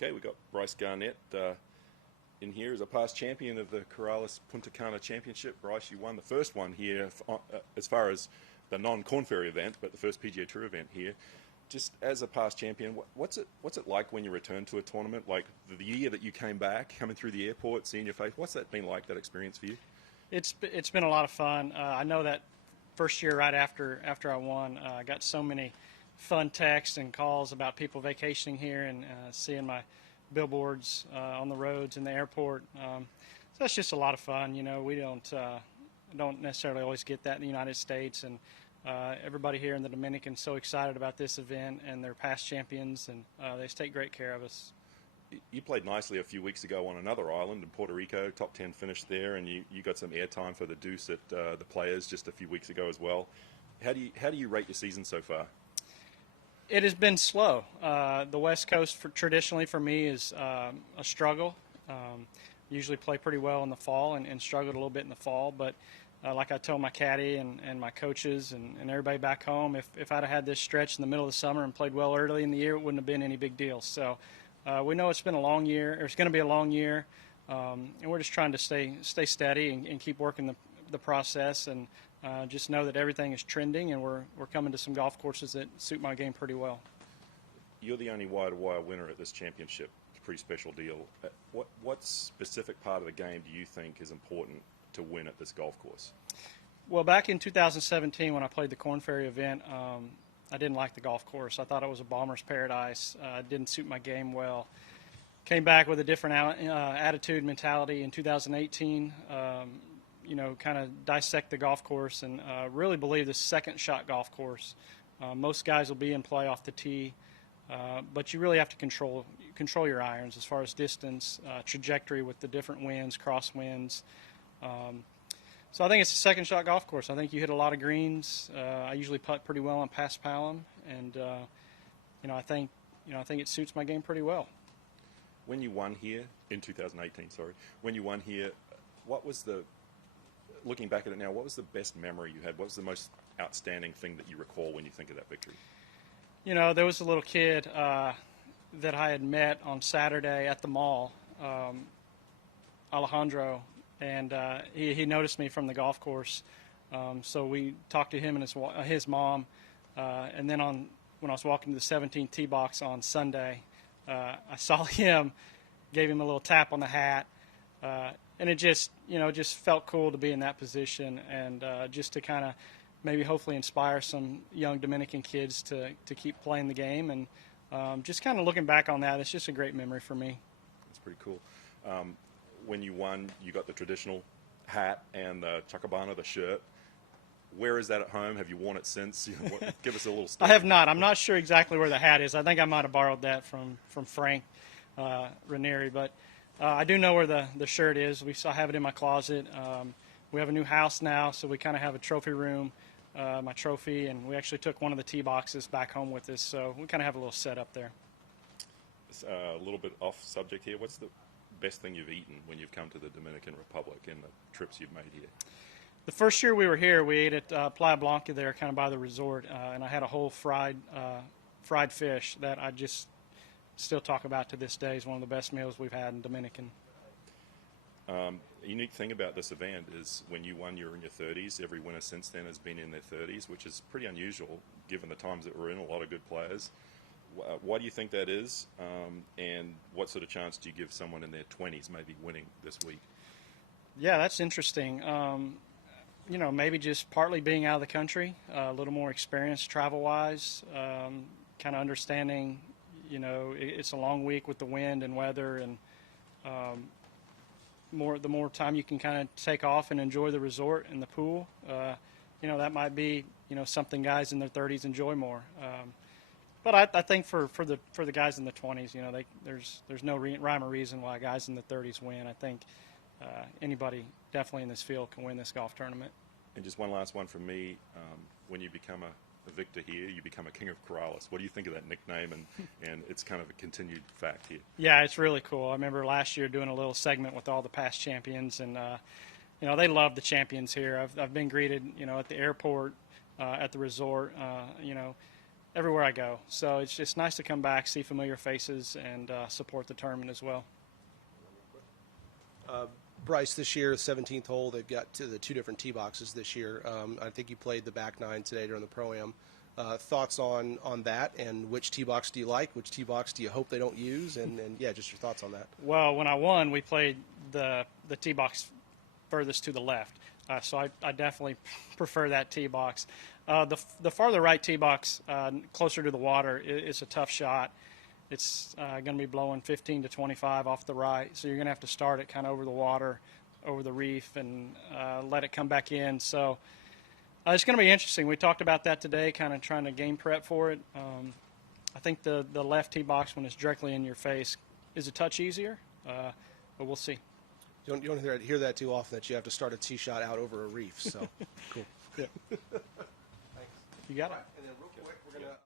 Okay, we've got Brice Garnett in here as a past champion of the Corrales Puntacana Championship. Brice, you won the first one here as far as the non-Corn Ferry event, but the first PGA Tour event here. Just as a past champion, what's it like when you return to a tournament? Like the year that you came back, coming through the airport, seeing your face, what's that been like, that experience for you? It's been a lot of fun. I know that first year right after I won, I got so many fun texts and calls about people vacationing here and seeing my billboards on the roads in the airport. So that's just a lot of fun. You know, we don't necessarily always get that in the United States, and everybody here in the Dominican is so excited about this event, and they're past champions, and they take great care of us. You played nicely a few weeks ago on another island in Puerto Rico, top 10 finish there, and you got some airtime for the deuce at the Players just a few weeks ago as well. How do you rate your season so far? It has been slow. The West Coast traditionally for me is a struggle. Usually play pretty well in the fall and struggled a little bit in the fall, but like I told my caddy and my coaches and everybody back home, if I'd have had this stretch in the middle of the summer and played well early in the year, it wouldn't have been any big deal. So we know it's been a long year, or it's going to be a long year, and we're just trying to stay steady and keep working the process, and just know that everything is trending, and we're coming to some golf courses that suit my game pretty well. You're the only wire-to-wire winner at this championship. It's a pretty special deal. What specific part of the game do you think is important to win at this golf course? Well, back in 2017 when I played the Corn Ferry event, I didn't like the golf course. I thought it was a bomber's paradise. It didn't suit my game well. Came back with a different attitude, mentality in 2018. You know, kind of dissect the golf course and really believe the second shot golf course. Most guys will be in play off the tee, but you really have to control your irons as far as distance, trajectory with the different winds, crosswinds. So I think it's a second shot golf course. I think you hit a lot of greens. I usually putt pretty well on past Palom, and you know, I think it suits my game pretty well. When you won here in 2018, when you won here, what was looking back at it now, what was the best memory you had? What was the most outstanding thing that you recall when you think of that victory? You know, there was a little kid that I had met on Saturday at the mall, Alejandro, and he noticed me from the golf course. So we talked to him and his mom, and then when I was walking to the 17th tee box on Sunday, I saw him, gave him a little tap on the hat, and it just felt cool to be in that position, and just to kind of maybe hopefully inspire some young Dominican kids to keep playing the game, and just kind of looking back on that, it's just a great memory for me. That's pretty cool. When you won, you got the traditional hat and the chacabana, the shirt. Where is that at home? Have you worn it since? Give us a little story. I have not. I'm not sure exactly where the hat is. I think I might have borrowed that from Frank Ranieri, but I do know where the shirt is. I have it in my closet. We have a new house now, so we kind of have a trophy room, my trophy, and we actually took one of the tee boxes back home with us, so we kind of have a little setup there. It's a little bit off subject here. What's the best thing you've eaten when you've come to the Dominican Republic and the trips you've made here? The first year we were here, we ate at Playa Blanca there, kind of by the resort, and I had a whole fried fish that I just still talk about to this day as one of the best meals we've had in Dominican. A unique thing about this event is when you won, you were in your 30s. Every winner since then has been in their 30s, which is pretty unusual given the times that we're in, a lot of good players. Why do you think that is, and what sort of chance do you give someone in their 20s maybe winning this week? Yeah, that's interesting. You know, maybe just partly being out of the country, a little more experience travel-wise, kind of understanding, you know, it's a long week with the wind and weather, and the more time you can kind of take off and enjoy the resort and the pool, you know, that might be, you know, something guys in their 30s enjoy more. But I think for the guys in the 20s, you know, there's no rhyme or reason why guys in the 30s win. I think anybody definitely in this field can win this golf tournament. And just one last one from me. When you become a victor here, you become a King of Corrales. What do you think of that nickname? And it's kind of a continued fact here. Yeah, it's really cool. I remember last year doing a little segment with all the past champions, and you know, they love the champions here. I've been greeted, you know, at the airport, at the resort. You know, everywhere I go. So it's just nice to come back, see familiar faces, and support the tournament as well. Brice, this year, 17th hole, they've got to the 2 different tee boxes this year. I think you played the back 9 today during the Pro-Am. Thoughts on that, and which tee box do you like? Which tee box do you hope they don't use? And yeah, just your thoughts on that. Well, when I won, we played the tee box furthest to the left. So I definitely prefer that tee box. The farther right tee box, closer to the water, is a tough shot. It's going to be blowing 15 to 25 off the right, so you're going to have to start it kind of over the water, over the reef, and let it come back in. So it's going to be interesting. We talked about that today, kind of trying to game prep for it. I think the left tee box, when it's directly in your face, is a touch easier, but we'll see. You don't hear that too often, that you have to start a tee shot out over a reef. So cool. Yeah. Thanks. You got it. And then real quick, we're going to